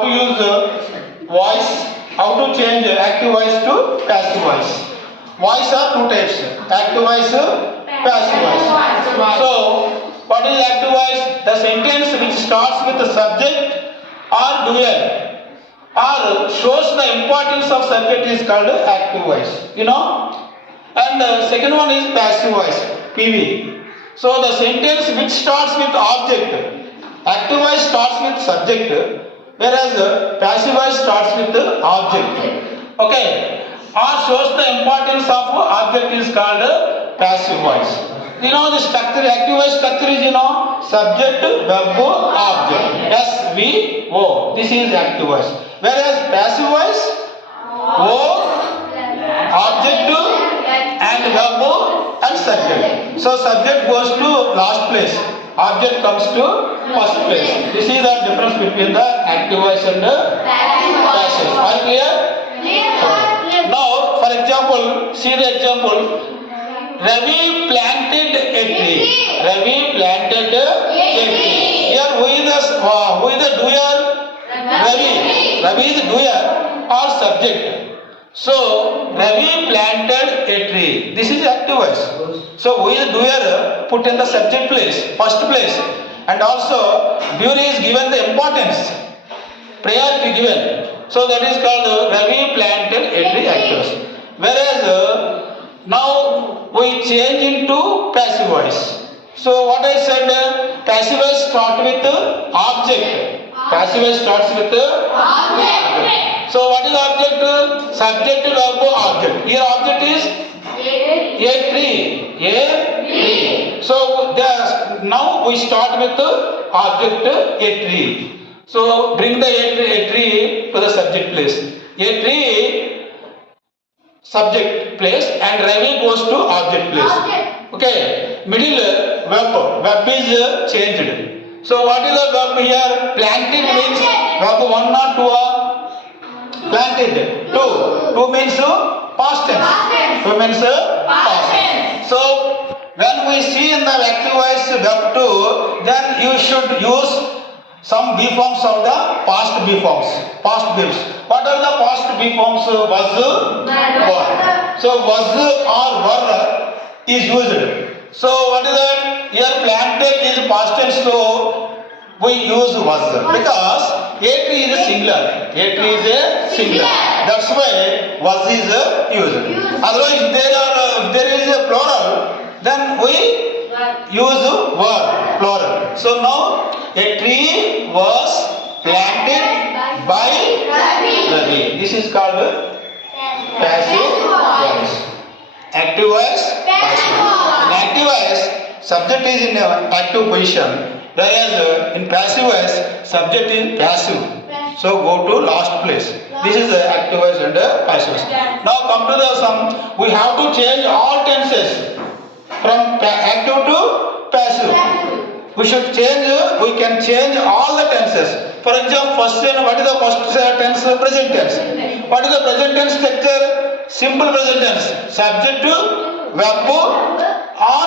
to use voice, how to change active voice to passive voice. Voice are two types, active voice, passive voice. So, what is active voice? The sentence which starts with the subject or dual or shows the importance of subject is called active voice. And the second one is passive voice, PV. So, the sentence which starts with object, active voice starts with subject, whereas passive voice starts with the object. Okay. Or shows the importance of object is called passive voice. The structure, active voice structure is subject, verb, object. SVO. This is active voice. Whereas passive voice, O, object, and verb and subject. So subject goes to last place. Object comes to first place. This is the difference between the active voice and the passive. Are you clear? Okay. Now, for example, see the example. Ravi planted a tree. Ravi planted a tree. Here, who is the doer? Ravi. Ravi is the doer or subject. So, Ravi planted a tree. This is active voice. So, who is the doer? Put in the subject place, first place. And also, doer is given the importance, priority given. So, that is called Ravi planted a tree, active voice. Whereas, now we change into passive voice. So, what I said, passive voice starts with object. Passive voice starts with object. So, what is object? Subject, verb, object. Here, object is a tree. A tree. So, now we start with object, a tree. So, bring the a tree to the subject place. A tree, subject place, and Ravi goes to object place. Okay. Middle verb. Verb is changed. So, what is the verb here? Planted means verb 1 or 2 are planted. 2 means past tense. 2 means past tense. So, when we see in the active voice verb 2, then you should use some B forms of the past B forms, past verbs. What are the past B forms? Was, were. So was or were is used. So what is that? Here planted is past tense, so we use was because a tree is a singular. A tree is a singular. That's why was is used. Otherwise, if there is a plural, then we use were, plural. So now a tree was planted by Ravi. This is called passive voice. Active voice, passive. In active voice, subject is in active position, whereas in passive voice, subject is passive. So go to last place. This is the active voice and the passive voice. Now come to the sum. We have to change all tenses from active to passive. We should change, we can change all the tenses. For example, what is the first tense? Present tense. What is the present tense structure? Simple present tense. Subject to verb or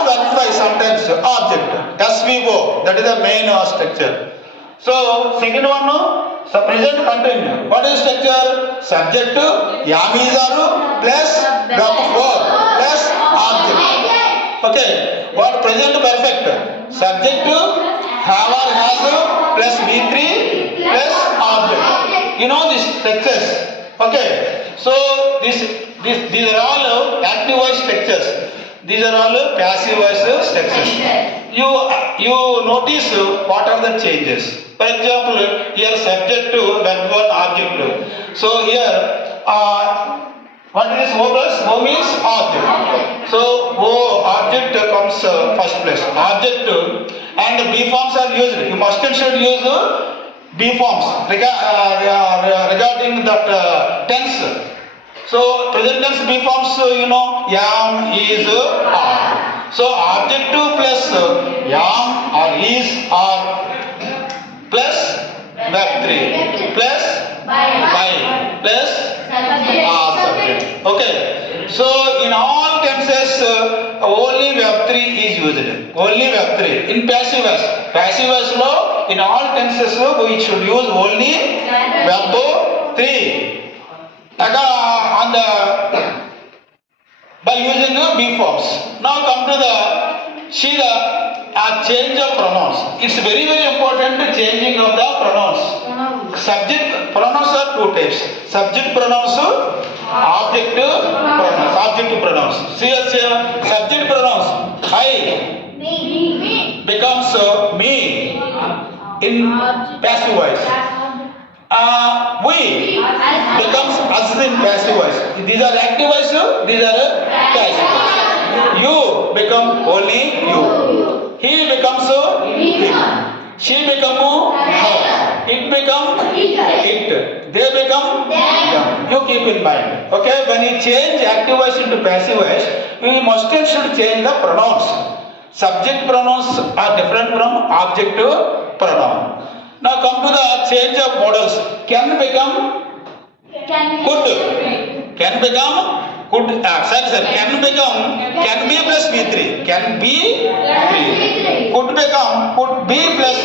verb sometimes object. SVO. That is the main structure. So, second one, so present continue. What is structure? Subject to yamizaru plus verb plus object. Okay, what present perfect? Subject to have or has plus V3 plus object. These structures. Okay, so these are all active voice structures. These are all passive voice structures. You notice what are the changes. For example, here subject to verb 1 object. So here what is O plus? O means object. So O object comes first place. Object and B forms are used. You must and should use B forms regarding that tense. So present tense B forms, am, is, are. So object plus am or is or plus verb 3 plus by plus subject. Okay. So in all tenses only verb 3 is used. Only verb 3. In passive voice. Passive voice in all tenses we should use only verb 3. On the by using the be forms. Now come to the see the change of pronouns. It's very important to changing of the pronouns. Subject pronouns are two types. Subject pronouns, objective pronouns. Objective pronouns. See subject pronouns. I becomes me in passive voice. We becomes us in passive voice. These are active voice, these are passive voice. You become only you. He becomes him. She become her. It become it. They become them. You keep in mind. Okay, when you change active voice into passive voice, we must and should change the pronouns. Subject pronouns are different from objective pronoun. Now come to the change of models. Can become could. Can become could. Can become can be plus V3. Can be 3. Could become could be plus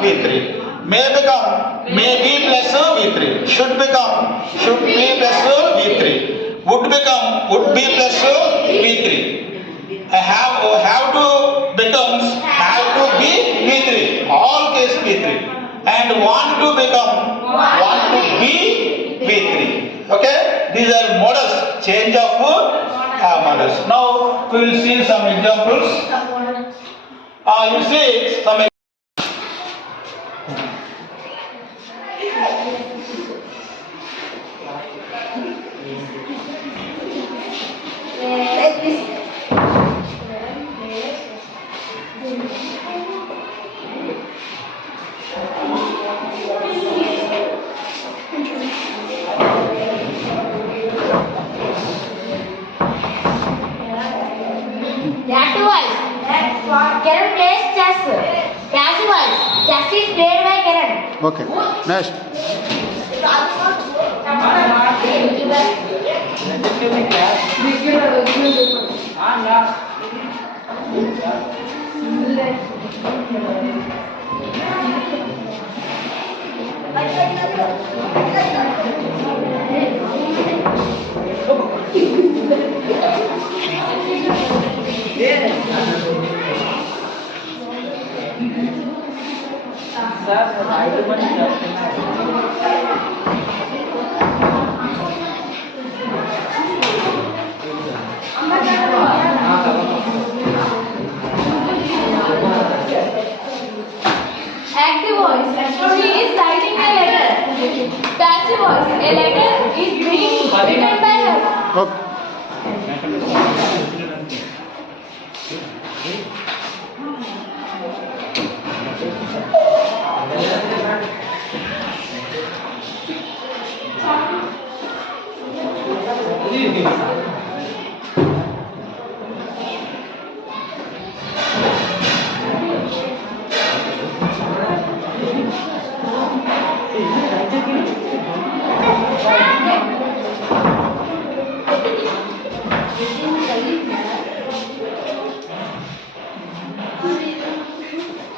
V3. May become may be plus V3. Should become should be plus V3. Would become would be plus V3. Have to becomes have to be V3. All case V3. And want to become want to be V3. Okay, these are models, change of models. Now we will see some examples. You see some active voice. Karan plays chess. Passive voice. Chess is played by Karan. Okay, next. Active voice. He is writing a letter. Passive voice. A letter is being written by her. Okay.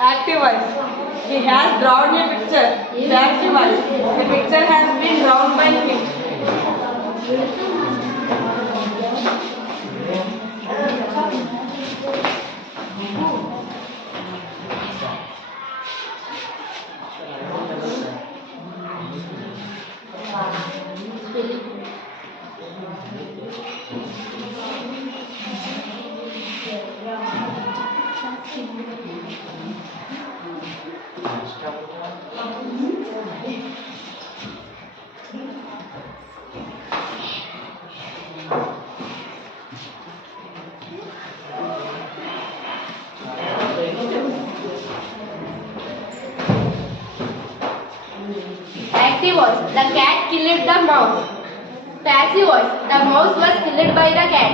Active voice. He has drawn a picture. Passive voice. The picture has been drawn by him. Active voice. The cat killed the mouse. Passive voice. The mouse was killed by the cat.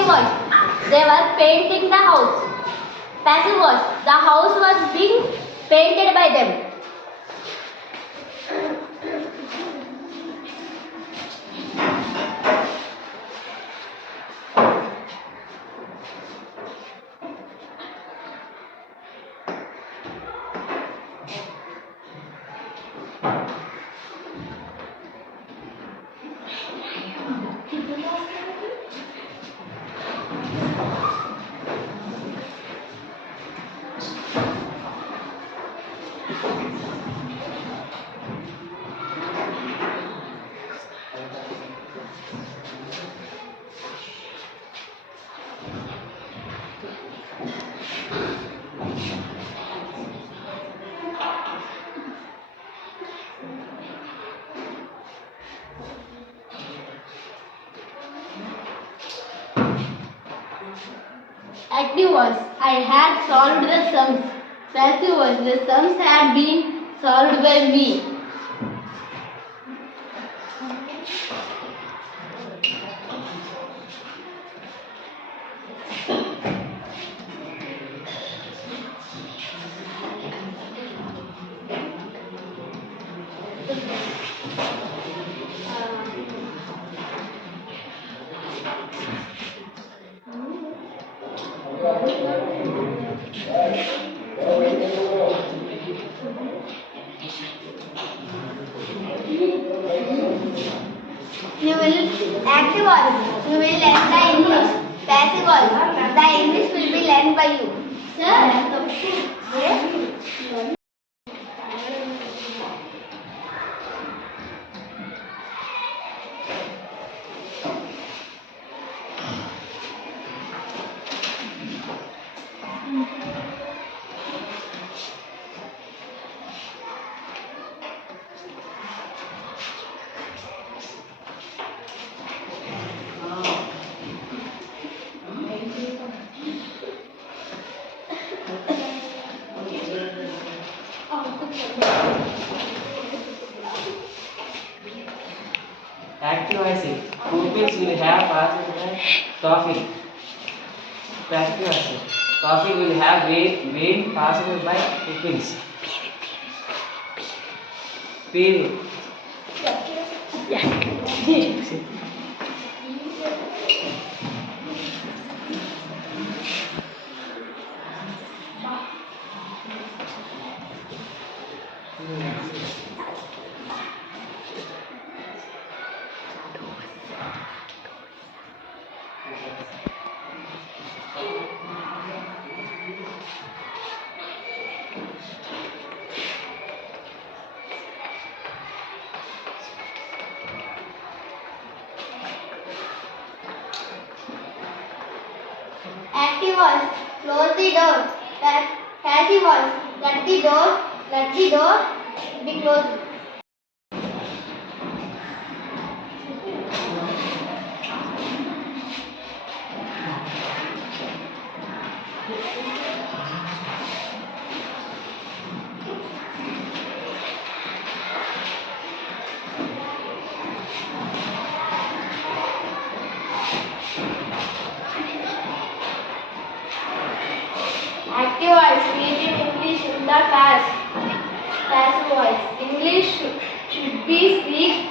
active voice. They were painting the house. Passive voice. The house was being painted by them. Active voice. I had solved the sums. Passive voice. The sums had been solved by me. You will active voice. You will learn the English. Passive voice. The English will be learned by you. Sir. Active voice. Pupils will have passed the topic. Passive voice. Topic will have been passed by pupils. Period. Active voice. Close the door. Passive voice. Let the door be closed. Active voice. Speaking English in the class. Passive voice. English should be speak